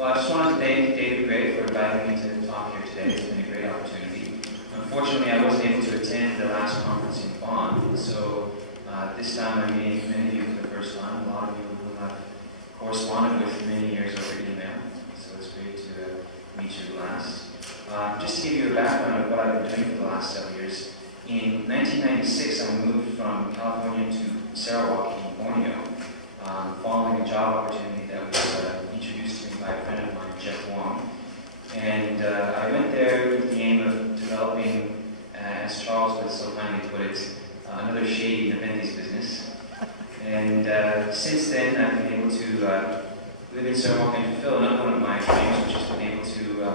Well, I just wanted to thank David Gray for inviting me to talk here today. It's been a great opportunity. Unfortunately, I wasn't able to attend the last conference in Bonn, so this time I'm meeting many of you for the first time. A lot of you who I've corresponded with many years over email, so it's great to meet you at last. Just to give you a background of what I've been doing for the last several years, in 1996 I moved from California to Sarawak in Borneo, following a job opportunity that was introduced to me by a friend of mine, Jeff Wong. And I went there with the aim of developing, as Charles would so kindly put it, another shady Nepenthes business. And since then I've been able to live in Sarawak and fulfill another one of my dreams, which has been able to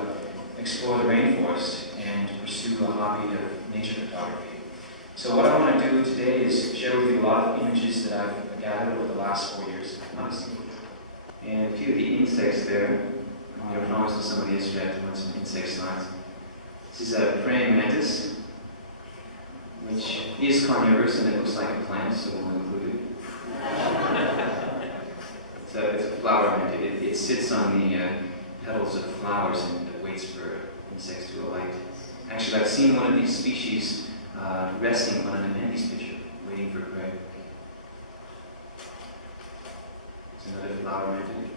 explore the rainforest and pursue a hobby of nature photography. So what I want to do today is share with you a lot of images that I've gathered over the last 4 years. And a few of the insects there. You can always do some of the instruments and insect signs. This is a praying mantis, which is carnivorous and it looks like a plant, so we'll include it. It's a flower mantis. It sits on the petals of flowers and waits for insects to alight. Actually, I've seen one of these species resting on an Nepenthes pitcher, waiting for prey. It's another flower mantis.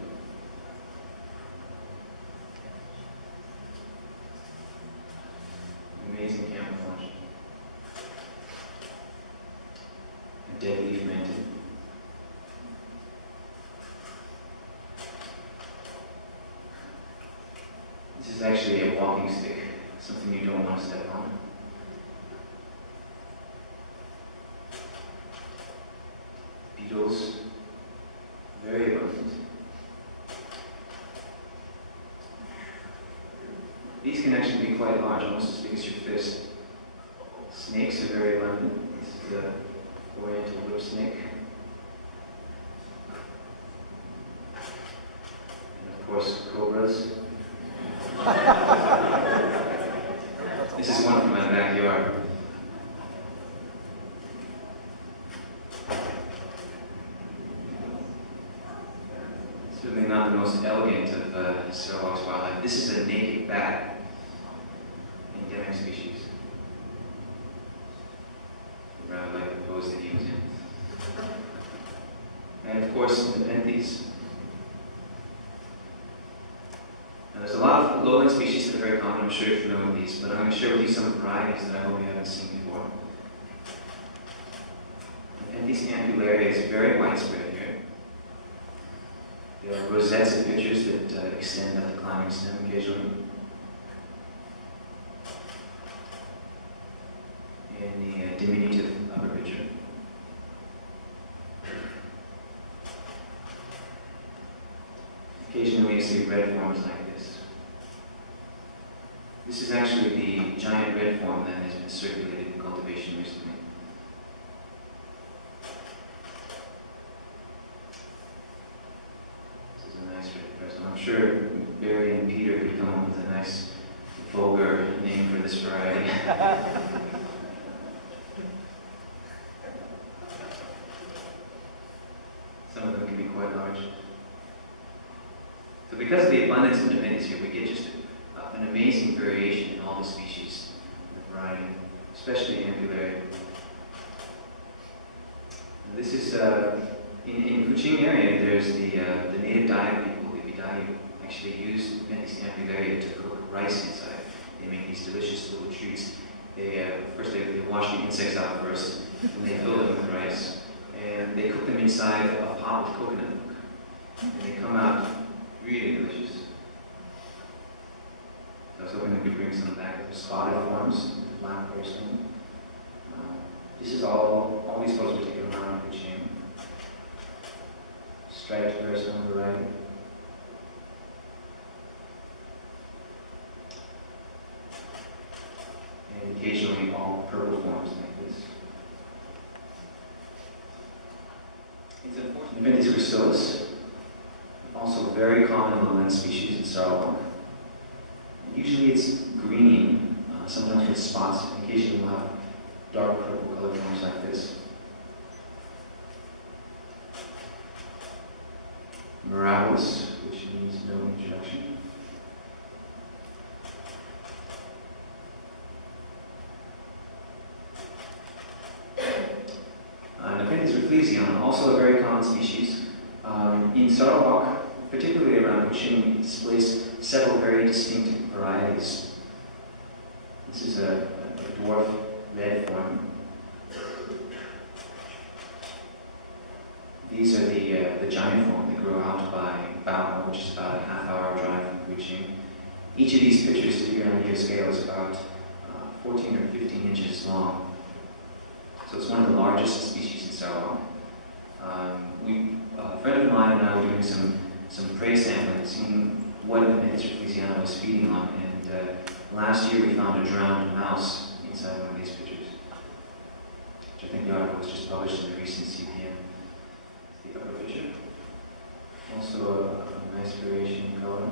Amazing camouflage. A dead leaf mantis. This is actually a walking stick, something you don't want to step on. Beetles, very abundant. These can actually be quite large, almost as big as your fist. Snakes are very abundant. This is the oriental whip snake. And of course, cobras. This is one from my backyard. Certainly not the most elegant of Sarawak's wildlife. This is a naked bat, endemic species. Rather like the pose that he was in. And of course, Nepenthes. Now there's a lot of lowland species that are very common. I'm sure you're familiar with these, but I'm going to share with you some varieties that I hope you haven't seen before. Nepenthes ampullaria is very widespread here. There are rosettes of pictures that extend at the climbing stem occasionally. And the diminutive upper picture. Occasionally you see red forms like this. This is actually the giant red form that has been circulated in cultivation recently. I'm sure Barry and Peter could come up with a nice vulgar name for this variety. Some of them can be quite large. So because of the abundance of Nepenthes here, we get just an amazing variation in all the species, the variety, especially ampullaria. This is, in Kuching area, there's the native diet people. Actually use Nepenthes ampullaria to cook rice inside. They make these delicious little treats. First they wash the insects out first, and they fill them with rice. And they cook them inside a pot with coconut milk. And they come out really delicious. So I was hoping we could bring some back. Spotted forms, black person. This is all these photos were taken around Kuching. Striped person on the right. And occasionally all purple forms like this. It's unfortunate. Nepenthes gracilis, also a very common lowland species in Sarawak. Usually it's green, sometimes with spots. Occasionally we'll have dark purple colored forms like this. Mirabilis, which means no introduction. Nepenthes rafflesiana, also a very common species. In Sarawak, particularly around Kuching, it displays several very distinct varieties. This is a dwarf red form. These are the giant form that grow out by Bao, which is about a half-hour drive from Kuching. Each of these pictures, to give you an idea of scale, is about 14 or 15 inches long. So it's one of the largest species in Sarawak. A friend of mine and I were doing some prey sampling, seeing what Nepenthes rafflesiana was feeding on, and last year we found a drowned mouse inside one of these pictures, which I think the article was just published in the recent CPM. The upper picture. Also a nice variation in color.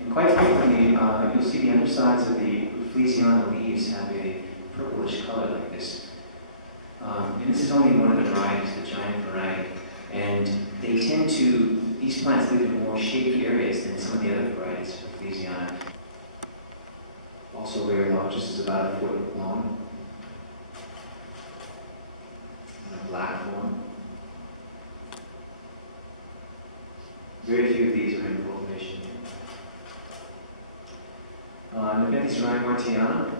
And quite frequently, you'll see the undersides of the rafflesiana leaves have a purplish color like this. And this is only one of the varieties, the giant variety. And these plants live in more shaded areas than some of the other varieties of rafflesiana. Also very large, this is about a foot long. And a black form. Very few of these are in cultivation here. Nepenthes rainforestiana,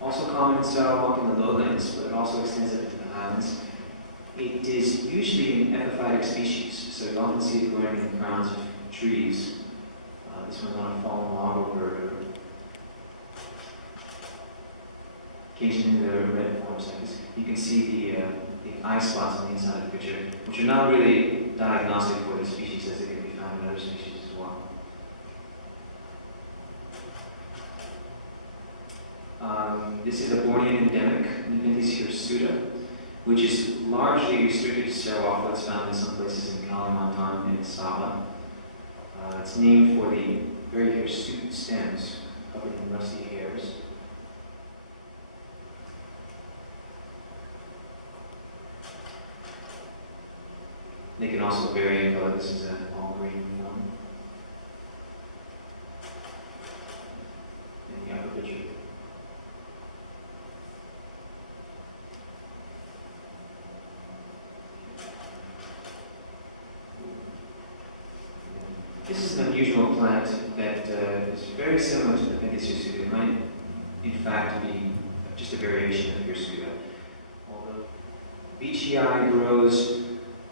also common in Sarawak in the lowlands, but it also extends up into the highlands. It is usually an epiphytic species, so you often see it growing in the crowns of trees. This one's on a fallen log over a river. Occasionally there are red forms like this. You can see the eye spots on the inside of the picture, which are not really diagnostic for the species as they can be found in other species as well. This is a Borneo endemic, Nepenthes hirsuta, which is largely restricted to Sarawak, but it's found in some places in Kalimantan and Sabah. It's named for the very hirsute stems covered in rusty hairs. They can also vary in color. This is an all-green form. And the upper picture. This is an unusual plant that is very similar to the Nepenthes hirsuta. It might, in fact, be just a variation of hirsuta. Although Beechii grows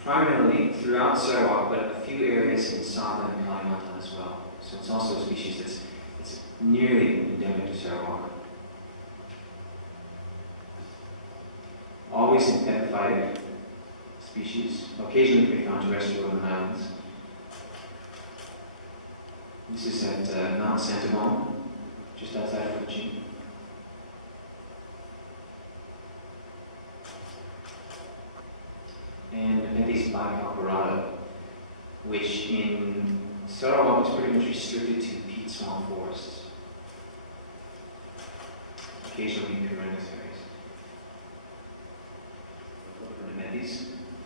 primarily throughout Sarawak, but a few areas in Sabah and Kalimantan as well. So it's also a species that's nearly endemic to Sarawak. Always an epiphytic species, occasionally can be found terrestrial in the highlands. This is at Mount Santamon, just outside of Kuching. And Nepenthes bicoperata, which in Sarawak is pretty much restricted to peat swamp forests. Occasionally in horrendous areas. For Nepenthes.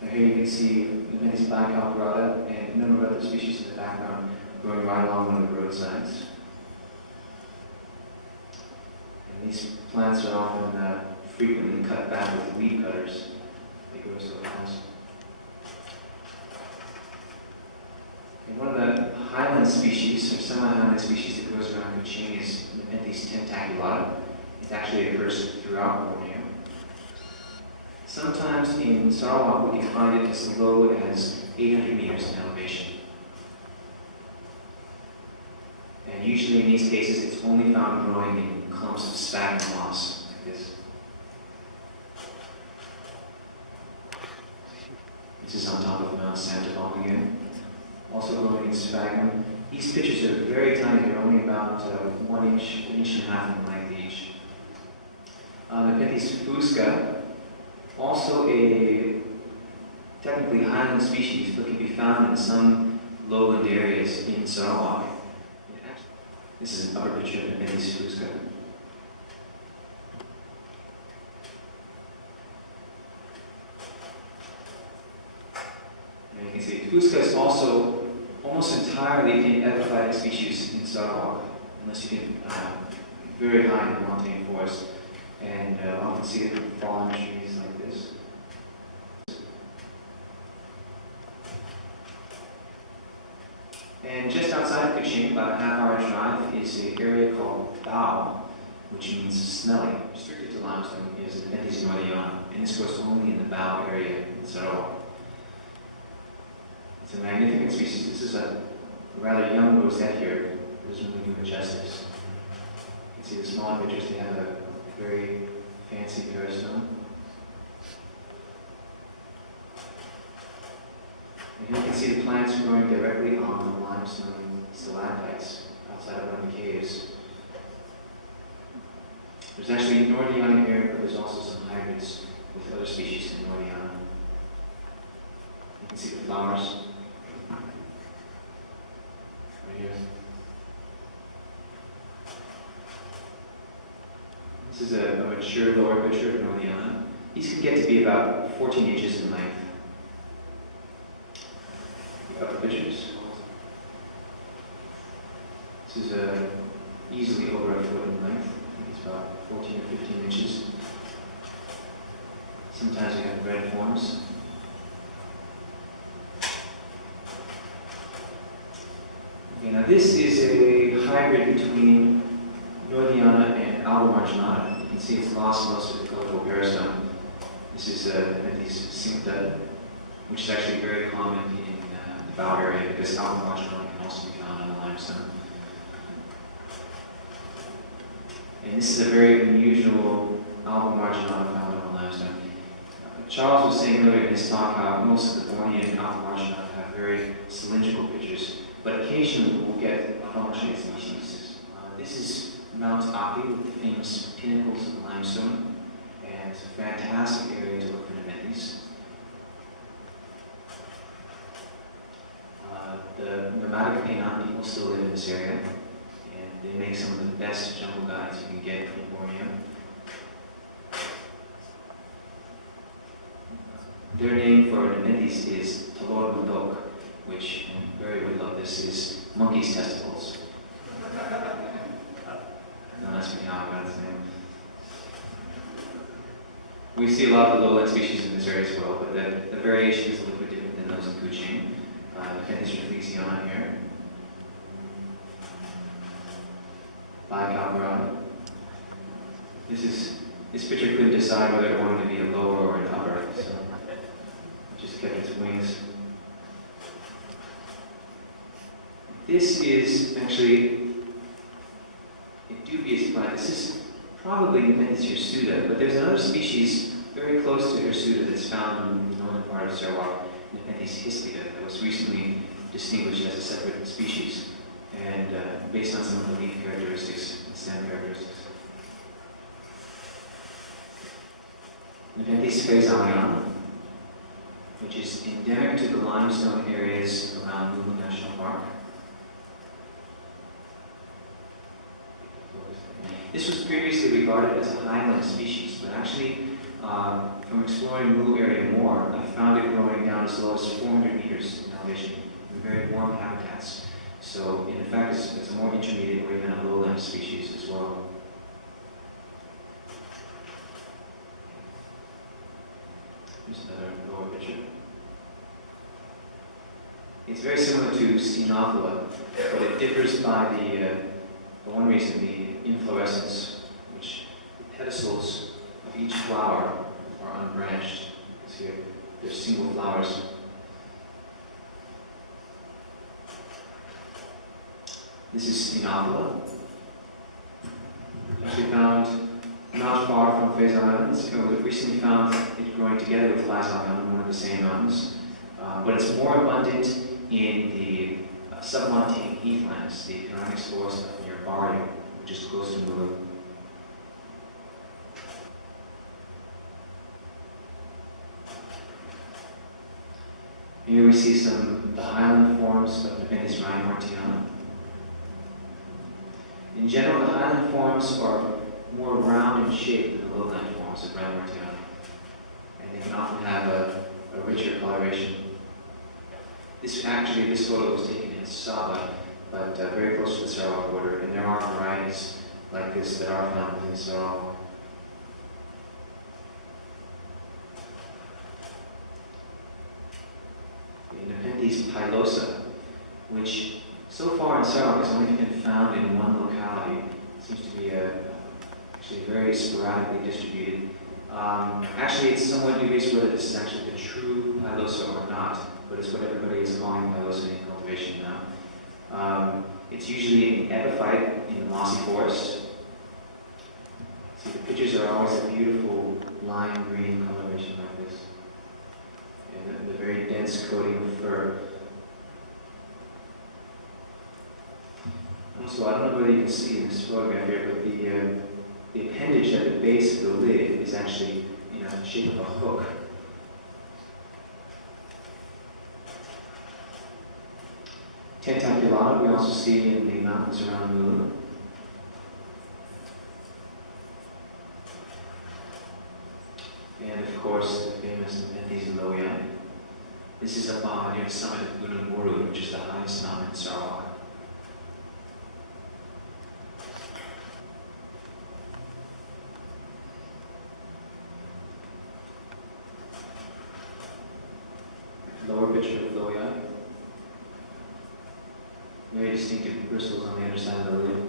Here you can see Nepenthes bicoperata and a number of other species in the background growing right along one of the roadsides. And these plants are often frequently cut back with weed cutters. They grow so fast. And one of the highland species, or semi-highland species that grows around Kuching is Nepenthes tentaculata. It actually occurs throughout Borneo. Sometimes in Sarawak we can find it as low as 800 meters in elevation. And usually in these cases it's only found growing in clumps of sphagnum moss, like this. This is on top of Mount Santamon again. Also growing in sphagnum. These pitchers are very tiny, they're only about 1 inch, 1.5 inches in length each. Nepenthes fusca, also a technically highland species, but can be found in some lowland areas in Sarawak. This is an upper picture of Nepenthes fusca. see. Fusca is also almost entirely an epiphytic species in Sarawak, unless you get very high in the montane forest. And often see it in fallen trees like this. And just outside of Kuching, about a half-hour drive, is an area called Dao, which means smelly. Restricted to limestone is Nepenthes nordiana, and this grows only in the Bao area in Sarawak. It's a magnificent species. This is a rather young rosette here. It doesn't really do it justice. You can see the smaller pictures, they have a very fancy peristome. And here you can see the plants growing directly on the limestone stalactites outside of one of the caves. There's actually Nordiana here, but there's also some hybrids with other species in Nordiana. You can see the flowers right here. This is a mature lower picture of Nordiana. These can get to be about 14 inches in length. The upper pictures. This is easily over a foot in length. I think it's about 14 or 15 inches. Sometimes we have red forms. Okay, now this is a hybrid between Nordiana and Alba marginata. You can see it's lost most of the colorful peristome. This is Nepenthes cincta, which is actually very common in the Bao area because Alba marginata can also be found on the limestone. And this is a very unusual Alba marginata found on the limestone. Charles was saying earlier in his talk how most of the Bornean Alba marginata have very cylindrical pictures, but occasionally we'll get a functioning species. This is Mount Api with the famous pinnacles of limestone, and it's a fantastic area to look for Nepenthes. The nomadic Painan people still live in this area, and they make some of the best jungle guides you can get from Borneo. Their name for Nepenthes is Talor Mundok, which, and Barry would love this, is monkey's testicles. No, that's Irmgard's name. We see a lot of the lowland species in this area as well, but the variation is a little bit different than those in Kuching. Nepenthes reflexiana here. Bicalcarata. This picture couldn't decide whether it wanted to be a lower or an upper, so it just kept its wings. This is actually a dubious plant. This is probably Nepenthes hirsuta, but there's another species very close to hirsuta that's found in the northern part of Sarawak, Nepenthes hispida, that was recently distinguished as a separate species, and based on some of the leaf characteristics and stem characteristics. Nepenthes faisaliana, which is endemic to the limestone areas around Lulu National Park. This was previously regarded as a highland species, but actually, from exploring the Lulu area more, I found it growing down as low as 400 meters in elevation in very warm habitats. So, in fact, it's a more intermediate or even a lowland species as well. Here's another lower picture. It's very similar to Stenophila, but it differs by for one reason, the inflorescence, which the pedicels of each flower are unbranched. See here, they're single flowers. This is Stenophila. Actually found not far from Faisal Mountains. We recently found it growing together with Faisal Mountain, one of the same mountains. But it's more abundant in the submontane heathlands, the ceramics forest up near Borneo, which is close to Mulu. Here we see some of the highland forms of Nepenthes reinhardtiana. In general, the highland forms are more round in shape than the lowland forms of reinhardtiana, and they can often have a richer coloration. This photo was taken in Sabah, but very close to the Sarawak border, and there are varieties like this that are found within Sarawak. The Nepenthes pilosa, which so far in Sarawak has only been found in one locality. It seems to be actually very sporadically distributed. Actually, it's somewhat dubious whether this is actually the true pilosa or not, but it's what everybody is calling pilosa in cultivation now. It's usually an epiphyte in the mossy forest. See, the pictures are always a beautiful lime green coloration like this, and the very dense coating of fur. Also, I don't know whether you can see in this photograph here, but the appendage at the base of the lid is actually in the shape of a hook. Tentaculata we also see in the mountains around Mulu. And of course, the famous Nepenthes loyi. This is up near the summit of Gunung Murud, which is the highest mountain in Sarawak. Lower picture of loyi. Very distinctive bristles on the other side of the lid.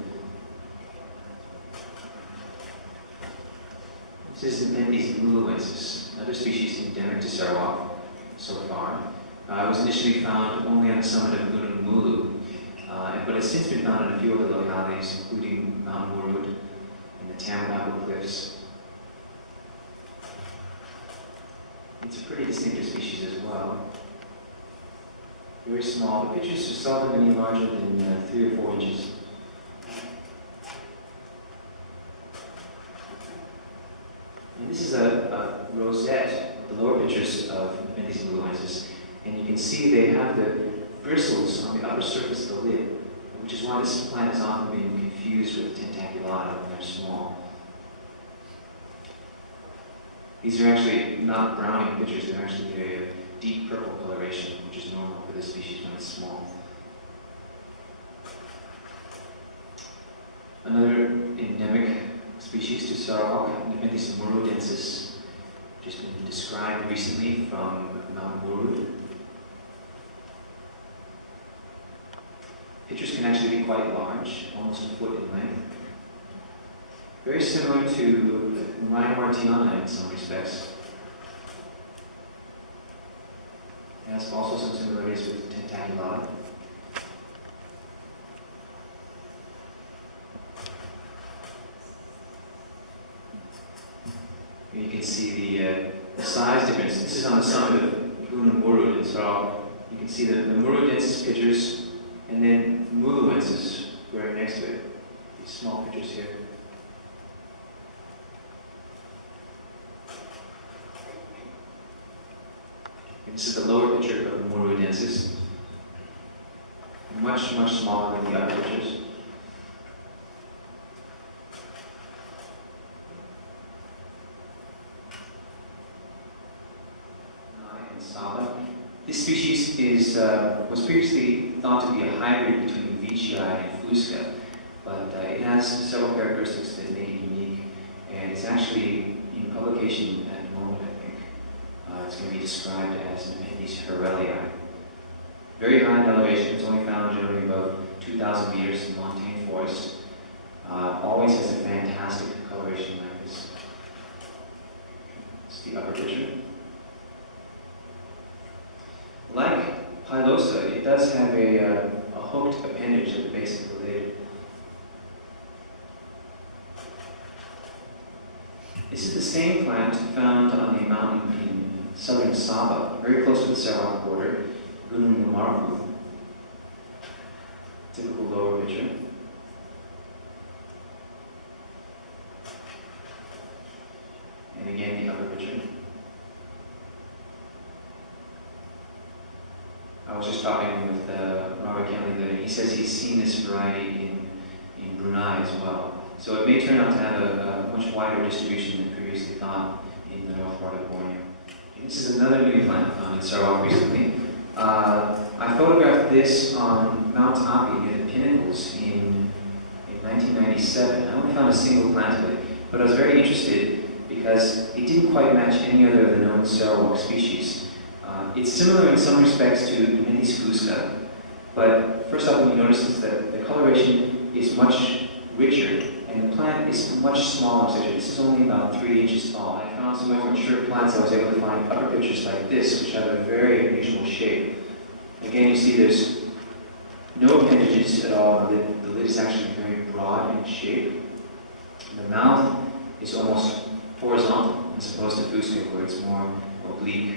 This is Nepenthes muluensis, another species endemic to Sarawak so far. It was initially found only on the summit of Gunung Mulu, but it's since been found in a few other localities, including Mount Murud and the Tamarack Cliffs. It's a pretty distinctive species as well. Very small. The pictures are seldom any larger than 3 or 4 inches. And this is a rosette, the lower pictures of Nepenthes muluensis. And you can see they have the bristles on the upper surface of the lid, which is why this plant is often being confused with Tentaculata when they're small. These are actually not browning pictures, they're actually a deep purple coloration, which is normal for this species when it's small. Another endemic species to Sarawak, Nepenthes murudensis, which has been described recently from Mount Murud. Pictures can actually be quite large, almost a foot in length. Very similar to Rhinomartiana in some respects. It has also some similarities with Tentaculata. Here you can see the size difference. This is on the summit of Gunung Murud in Sarawak. You can see the murudensis pictures and then muluensis right next to it. These small pictures here. This is the lower picture of the murudensis. Much, much smaller than the other pictures. And Saba. This species was previously thought to be a hybrid between Veitchii and Fusca, but it has several characteristics that make it unique, and it's actually in publication at the moment, I think. It's going to be described as Nepenthes Harrellii. Very high in elevation, it's only found generally above 2,000 meters in montane forest. Always has a fantastic coloration like this. It's the upper picture. Like pilosa, it does have a hooked appendage at the base of the lid. This is the same plant found on a mountain in southern Sabah, very close to the Sarawak border, Gunung Murud. Typical lower picture. And again, the upper picture. I was just talking with Robert Kelly there, and he says he's seen this variety in Brunei as well. So it may turn out to have a much wider distribution than previously thought in the north part of Borneo. And this is another new plant found in Sarawak recently. I photographed this on Mount Api near the Pinnacles in 1997. I only found a single plant of it, but I was very interested because it didn't quite match any other of the known sarawak species. It's similar in some respects to Nepenthes fusca, but first off, what you notice is that the coloration is much richer, and the plant is much smaller. So this is only about 3 inches tall. I found some more mature plants. I was able to find upper pictures like this, which have a very unusual shape. Again, you see there's no appendages at all. The lid is actually very broad in shape. The mouth is almost horizontal as opposed to fusca, where it's more oblique.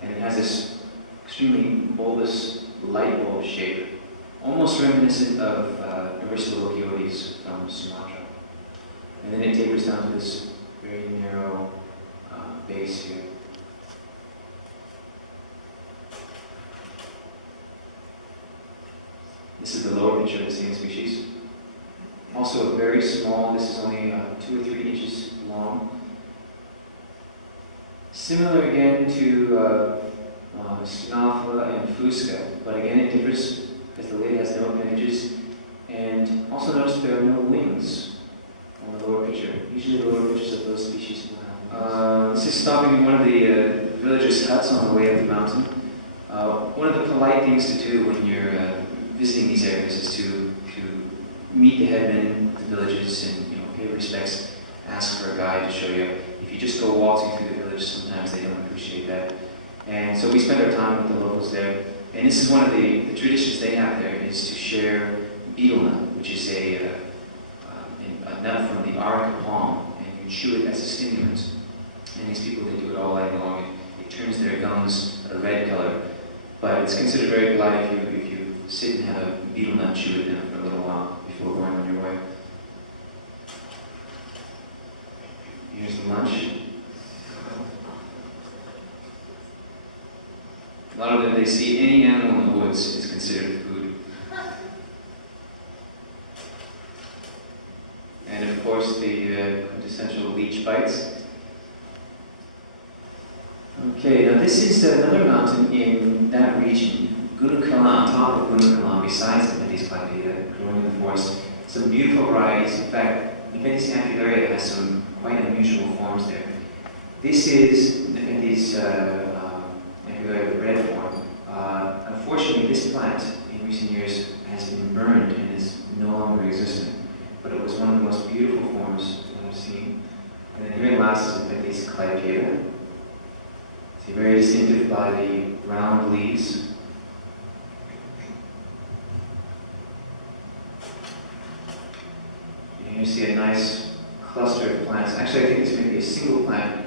And it has this extremely bulbous light bulb shape, almost reminiscent of Ursulociotes from Sumatra. And then it tapers down to this very narrow base here. This is the lower picture of the same species. Also very small, this is only 2 or 3 inches long. Similar again to Sinaphla and Fusca, but again it differs because the lid has no appendages. And also notice there are no wings on the lower picture. Usually the lower pictures of those species will have wings. This is stopping in one of the villagers' huts on the way up the mountain. One of the polite things to do when you're visiting these areas is to meet the headmen of the villages and pay respects, ask for a guide to show you. If you just go waltzing through the village, sometimes they don't appreciate that. And so we spend our time with the locals there. And this is one of the traditions they have there, is to share betel nut, which is a nut from the areca palm, and you chew it as a stimulant. And these people, they do it all night long. It turns their gums a red color. But it's considered very polite if you sit and have a betel nut, chew it down for a little while before going on your way. Here's the lunch. A lot of them, they see any animal in the woods is considered food. And of course, the quintessential leech bites. Okay, now this is another mountain in that region, Gunung Kalam, on top of Gunung Kalam, besides the Nepenthes platita, growing in the forest. Some beautiful varieties. In fact, Nepenthes ampullaria has some quite unusual forms there. This is Nepenthes ampullaria, the red form. Unfortunately, this plant in recent years has been burned and is no longer existent, but it was one of the most beautiful forms that I've seen. And then here last is Nepenthes clypeata. It's very distinctive by the round leaves. And here you see a nice cluster of plants. Actually, I think this may be a single plant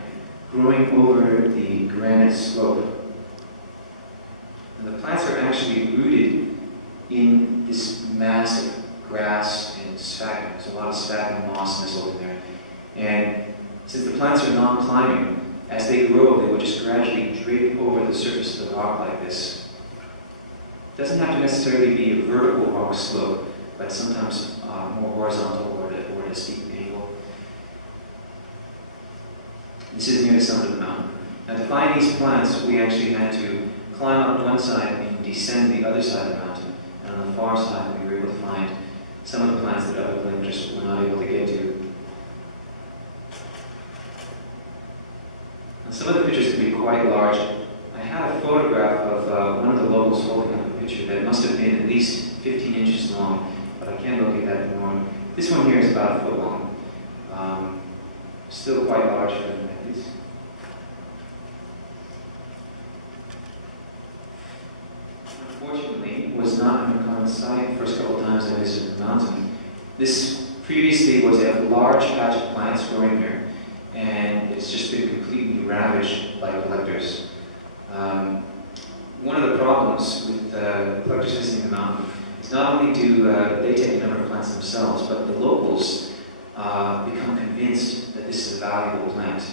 growing over the granite slope. And the plants are actually rooted in this massive grass and sphagnum. There's a lot of sphagnum moss nestled in there. And since the plants are non-climbing, as they grow, they will just gradually drape over the surface of the rock like this. It doesn't have to necessarily be a vertical rock slope, but sometimes more horizontal or at a steep angle. This is near the summit of the mountain. Now to find these plants, we actually had to climb up one side and descend the other side of the mountain. And on the far side, we were able to find some of the plants that other climbers were not able to get to. Some of the pictures can be quite large. I had a photograph of one of the locals holding up a picture that must have been at least 15 inches long, but I can't locate that anymore. This one here is about a foot long. Still quite large for the Nepenthes. Unfortunately, was not an uncommon sight the first couple of times I visited the mountain. This previously was a large patch of plants growing here, and it's just been completely ravaged by collectors. One of the problems with collectors visiting the mountain is not only do they take a number of plants themselves, but the locals become convinced that this is a valuable plant.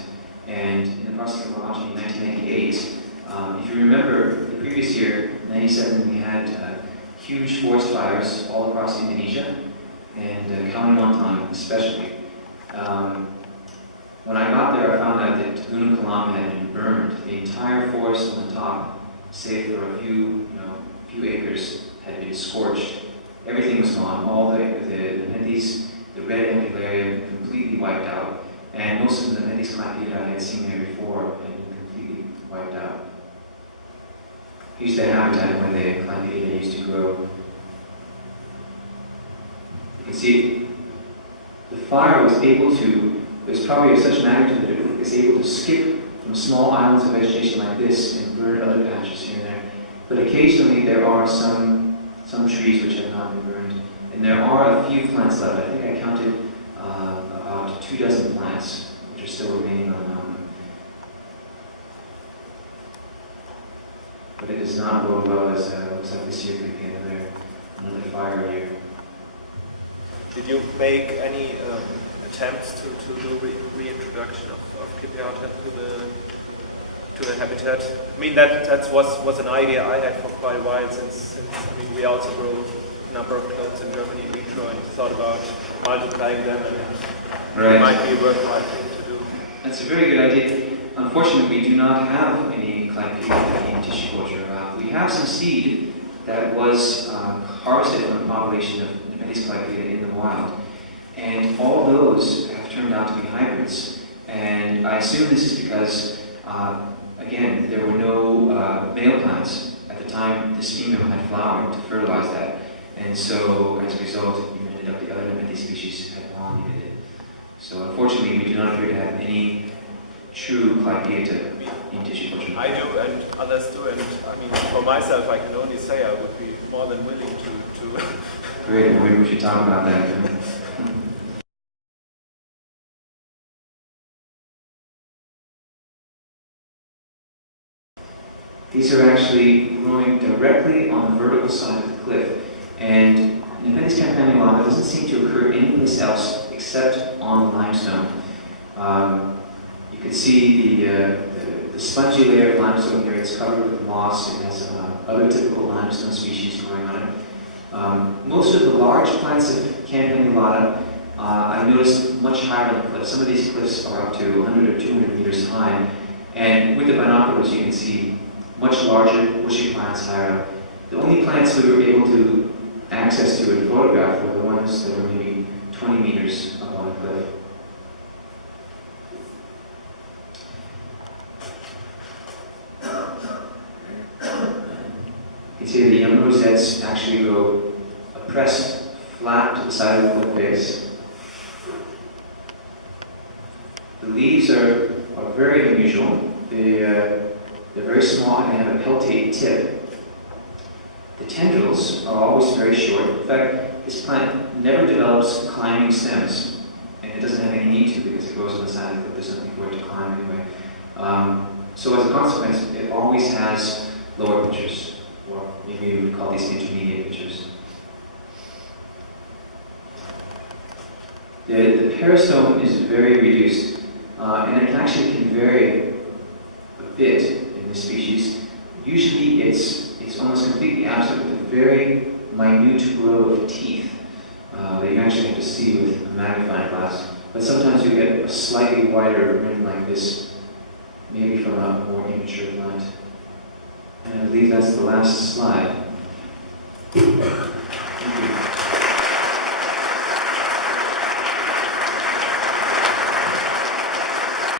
And in the process of launching in 1998, if you remember the previous year, 97, we had huge forest fires all across Indonesia, and Kalimantan especially. When I got there, I found out that Gunung Kalam had been burned. The entire forest on the top save for a few acres, had been scorched. Everything was gone. All the Nepenthes, the red Ampullaria, completely wiped out. And most of the Nepenthes clampida I had seen there before had been completely wiped out. Here's the habitat where the clampida used to grow. You can see the fire was able to, it was probably of such magnitude that it was able to skip from small islands of vegetation like this and burn other patches here and there. But occasionally there are some trees which have not been burned. And there are a few plants left. I think I counted about 24 plants which are still remaining on the mountain. But it does not bode well, as it looks like this year could be another fire year. Did you make any attempts to do reintroduction of Cypriot to the habitat? I mean, that was an idea I had for quite a while since I mean, we also grow a number of clones in Germany in vitro and thought about multiplying them, and it might be a worthwhile thing to do. That's a very good idea. Unfortunately, we do not have any Cypriot in tissue culture. We have some seed that was harvested from the population of Nepenthes Cypriot in the wild. And all those have turned out to be hybrids. And I assume this is because, again, there were no male plants at the time this female had flowered to fertilize that. And so, as a result, you ended up the other Nepenthes species had pollinated it. So, unfortunately, we do not appear to have any true Cypriota in tissue culture. I do, and others do, and I mean, for myself, I can only say I would be more than willing to Great, maybe we should talk about that. These are actually growing directly on the vertical side of the cliff, and Nepenthes campanulata doesn't seem to occur anyplace else except on limestone. You can see the spongy layer of limestone here. It's covered with moss. It has other typical limestone species growing on it. Most of the large plants of campanulata I noticed much higher on the cliff. Some of these cliffs are up to 100 or 200 meters high, and with the binoculars you can see much larger bushy plants higher up. The only plants we were able to access to and photograph were the ones that were maybe 20 meters up on the cliff. You can see the young rosettes actually go pressed flat to the side of the cliff face. The leaves are very unusual. They're very small and they have a peltate tip. The tendrils are always very short. In fact, this plant never develops climbing stems, and it doesn't have any need to because it grows on the side of the cliff. There's nothing for it to climb anyway. So as a consequence, it always has lower pitchers, or maybe you would call these intermediate pitchers. The peristome is very reduced, and it actually can vary a bit in this species. Usually it's almost completely absent with a very minute row of teeth that you actually have to see with a magnifying glass. But sometimes you get a slightly wider rim like this, maybe from a more immature plant. And I believe that's the last slide.